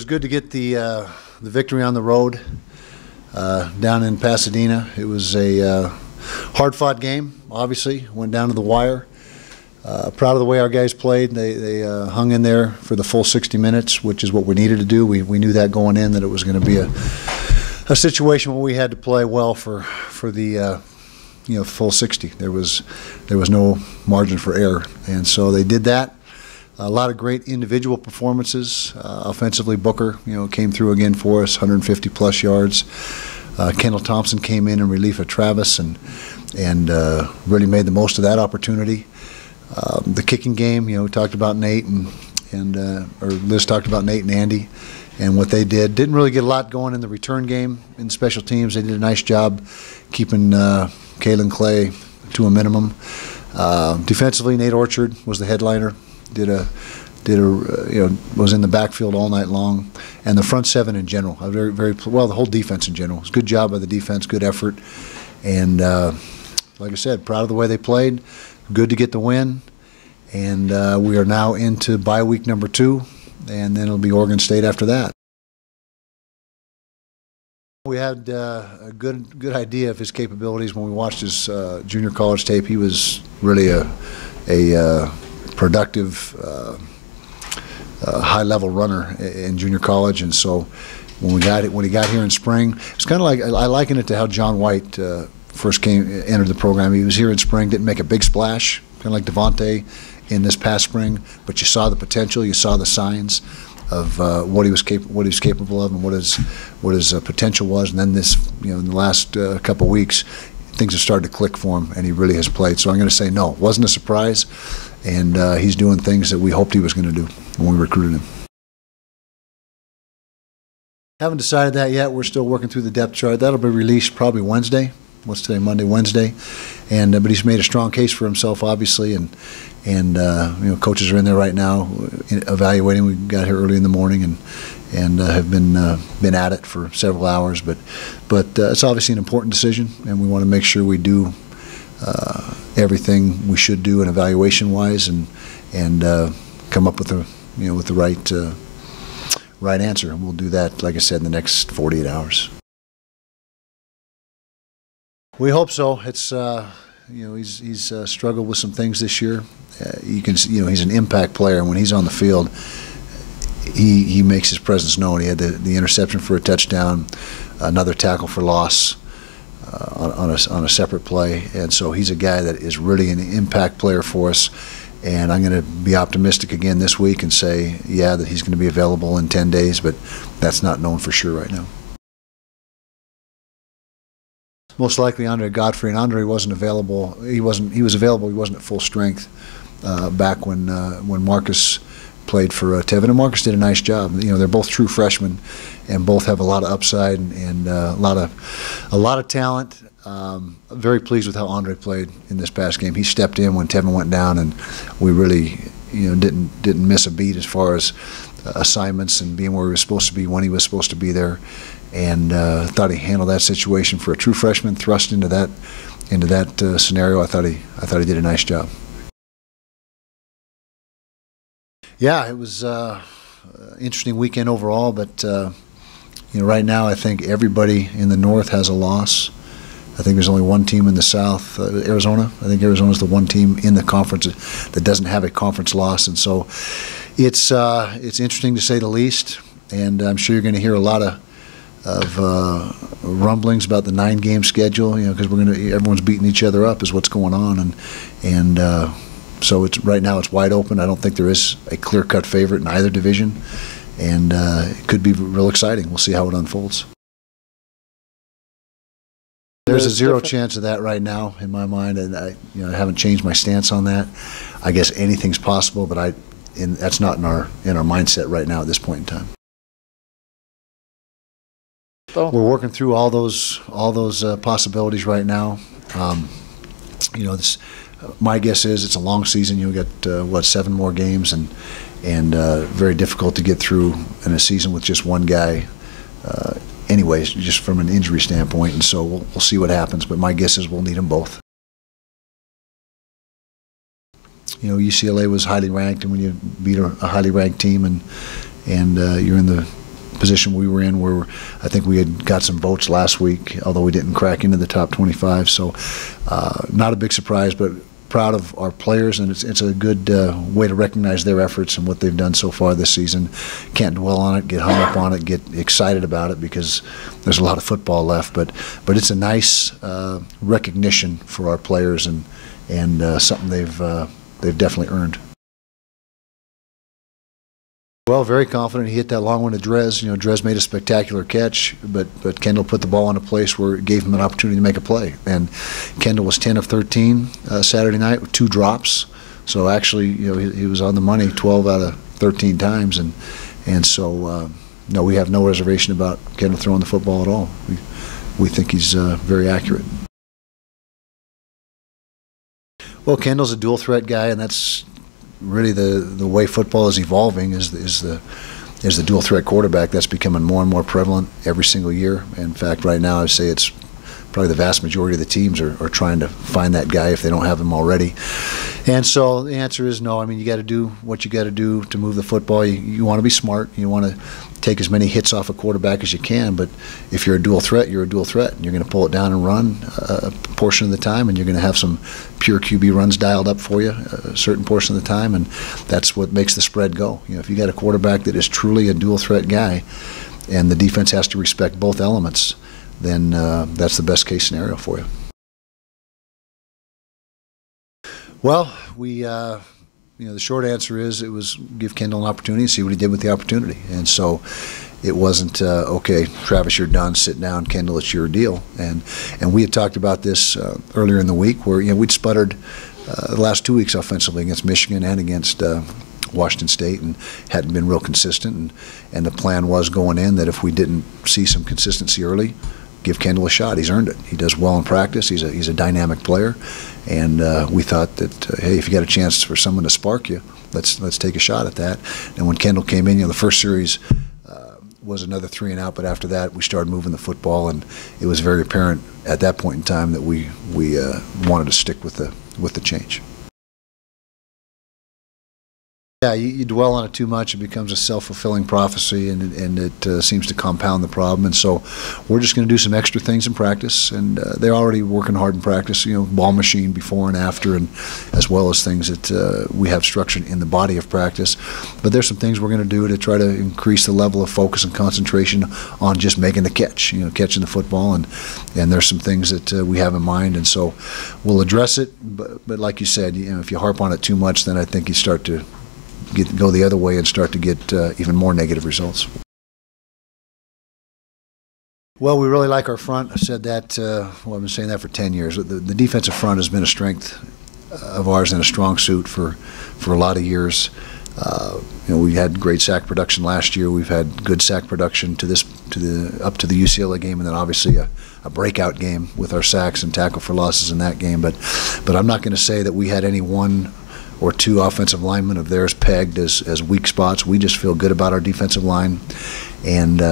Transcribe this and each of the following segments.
was good to get the victory on the road down in Pasadena. It was a hard-fought game, obviously. Went down to the wire. Proud of the way our guys played. They hung in there for the full 60 minutes, which is what we needed to do. We knew that going in, that it was going to be a situation where we had to play well for the full 60. There was no margin for error, and so they did that. A lot of great individual performances. Offensively, Booker, came through again for us, 150-plus yards. Kendall Thompson came in relief of Travis and really made the most of that opportunity. The kicking game, we talked about Nate or Liz talked about Nate and Andy and what they did. Didn't really get a lot going in the return game. In special teams, they did a nice job keeping Kalen Clay to a minimum. Defensively, Nate Orchard was the headliner. Was in the backfield all night long, and the front seven in general. Very well. The whole defense in general. It was a good job by the defense, good effort, and like I said, proud of the way they played. Good to get the win, and we are now into bye week number 2, and then it'll be Oregon State after that. We had a good idea of his capabilities when we watched his junior college tape. He was really a productive, high-level runner in junior college, and so when he got here in spring, it's kind of like I liken it to how John White first entered the program. He was here in spring, didn't make a big splash, kind of like Devontae in this past spring, but you saw the potential, you saw the signs of what he was capable of, and what his potential was, and then this, in the last couple of weeks, things have started to click for him, and he really has played. So I'm going to say no, it wasn't a surprise. And he's doing things that we hoped he was going to do when we recruited him. Haven't decided that yet. We're still working through the depth chart. That'll be released probably Wednesday. What's today? Monday, Wednesday. And but he's made a strong case for himself, obviously, and coaches are in there right now evaluating. We got here early in the morning and have been at it for several hours. But it's obviously an important decision, and we want to make sure we do everything we should do, and evaluation-wise, and come up with the right answer. And we'll do that, like I said, in the next 48 hours. We hope so. It's he's struggled with some things this year. You can see, he's an impact player, and when he's on the field, he makes his presence known. He had the interception for a touchdown, another tackle for loss. On a separate play, and so he's a guy that is really an impact player for us, and I'm going to be optimistic again this week and say, yeah, that he's going to be available in 10 days, but that's not known for sure right now. Most likely Andre Godfrey, and Andre wasn't available. He was available. He wasn't at full strength back when Marcus played for Tevin, and Marcus did a nice job. They're both true freshmen, and both have a lot of upside and a lot of talent. Very pleased with how Andre played in this past game. He stepped in when Tevin went down, and we really didn't miss a beat as far as assignments and being where he was supposed to be when he was supposed to be there. And thought he handled that situation for a true freshman thrust into that scenario. I thought he did a nice job. Yeah, it was interesting weekend overall, but right now I think everybody in the North has a loss. I think there's only one team in the South, Arizona. I think Arizona's the one team in the conference that doesn't have a conference loss, and so it's interesting to say the least. And I'm sure you're going to hear a lot of rumblings about the 9-game schedule, because everyone's beating each other up is what's going on, and so right now it's wide open. I don't think there is a clear-cut favorite in either division, and it could be real exciting. We'll see how it unfolds. There's a zero chance of that right now in my mind, and I haven't changed my stance on that. I guess anything's possible, but that's not in our mindset right now at this point in time. We're working through all those possibilities right now. My guess is it's a long season. You'll get 7 more games, and very difficult to get through in a season with just one guy. Anyways, just from an injury standpoint, and so we'll see what happens. But my guess is we'll need them both. UCLA was highly ranked, and when you beat a highly ranked team, and you're in the position we were in, where I think we had got some votes last week, although we didn't crack into the top 25. So not a big surprise, but proud of our players, and it's a good way to recognize their efforts and what they've done so far this season. Can't dwell on it, get hung up on it, get excited about it, because there's a lot of football left. But it's a nice recognition for our players, and something they've definitely earned. Well, very confident. He hit that long one to Drez. Drez made a spectacular catch, but Kendall put the ball in a place where it gave him an opportunity to make a play. And Kendall was 10 of 13 Saturday night with 2 drops. So actually, he was on the money 12 out of 13 times. And so, no, we have no reservation about Kendall throwing the football at all. We think he's very accurate. Well, Kendall's a dual threat guy, and that's really the way football is evolving, is the dual threat quarterback. That's becoming more and more prevalent every single year. In fact, right now I'd say it's probably the vast majority of the teams are trying to find that guy if they don't have him already. And so the answer is no. I mean, you got to do what you got to do to move the football. You want to be smart. You want to take as many hits off a quarterback as you can, but if you're a dual threat, you're a dual threat. You're going to pull it down and run a portion of the time, and you're going to have some pure QB runs dialed up for you a certain portion of the time, and that's what makes the spread go. If you got a quarterback that is truly a dual threat guy, and the defense has to respect both elements, then that's the best case scenario for you. Well, the short answer is it was give Kendall an opportunity and see what he did with the opportunity. And so it wasn't, okay, Travis, you're done, sit down, Kendall, it's your deal. And we had talked about this earlier in the week, where we'd sputtered the last 2 weeks offensively against Michigan and against Washington State, and hadn't been real consistent. And the plan was going in that if we didn't see some consistency early, give Kendall a shot. He's earned it. He does well in practice. He's a dynamic player, and we thought that hey, if you got a chance for someone to spark you, let's take a shot at that. And when Kendall came in, the first series was another 3 and out, but after that we started moving the football, and it was very apparent at that point in time that we wanted to stick with the change. Yeah, you dwell on it too much, it becomes a self-fulfilling prophecy, and it seems to compound the problem. And so we're just going to do some extra things in practice, and they're already working hard in practice, ball machine before and after, and as well as things that we have structured in the body of practice. But there's some things we're going to do to try to increase the level of focus and concentration on just making the catch, catching the football, and there's some things that we have in mind, and so we'll address it. But like you said, if you harp on it too much, then I think you start to go the other way and start to get even more negative results. Well, we really like our front. I said that, well, I've been saying that for 10 years. The defensive front has been a strength of ours and a strong suit for a lot of years. We had great sack production last year. We've had good sack production up to the UCLA game, and then obviously a breakout game with our sacks and tackle for losses in that game. But I'm not going to say that we had any one or 2 offensive linemen of theirs pegged as weak spots. We just feel good about our defensive line, and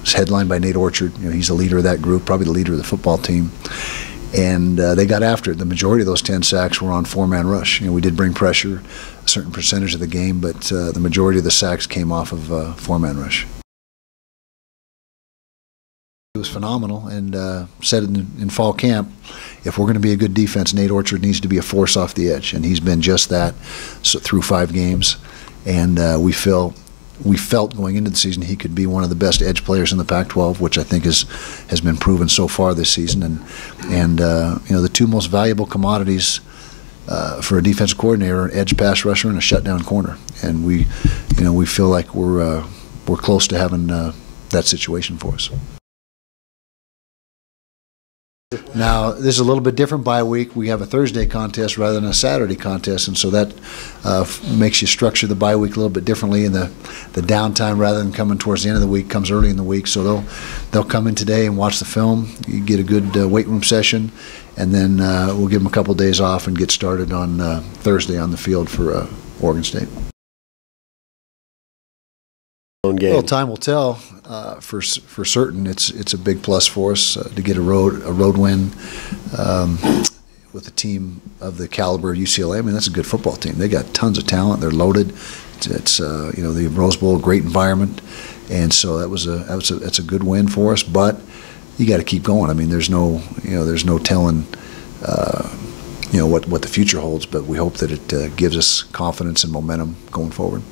it's headlined by Nate Orchard. He's the leader of that group, probably the leader of the football team. And they got after it. The majority of those 10 sacks were on 4-man rush. We did bring pressure a certain percentage of the game, but the majority of the sacks came off of 4-man rush. It was phenomenal, and said in fall camp, if we're going to be a good defense, Nate Orchard needs to be a force off the edge, and he's been just that through 5 games. And we felt going into the season he could be one of the best edge players in the Pac-12, which I think has been proven so far this season. And the 2 most valuable commodities for a defensive coordinator are an edge pass rusher and a shutdown corner. And we feel like we're close to having that situation for us. Now, this is a little bit different bye week. We have a Thursday contest rather than a Saturday contest, and so that makes you structure the bye week a little bit differently, and the downtime, rather than coming towards the end of the week, comes early in the week. So they'll come in today and watch the film. You get a good weight room session, and then we'll give them a couple of days off and get started on Thursday on the field for Oregon State. Game. Well, time will tell. For certain, it's a big plus for us to get a road win with a team of the caliber of UCLA. I mean, that's a good football team. They got tons of talent. They're loaded. It's the Rose Bowl, a great environment, and so that's a good win for us. But you got to keep going. I mean, there's no telling what the future holds. But we hope that it gives us confidence and momentum going forward.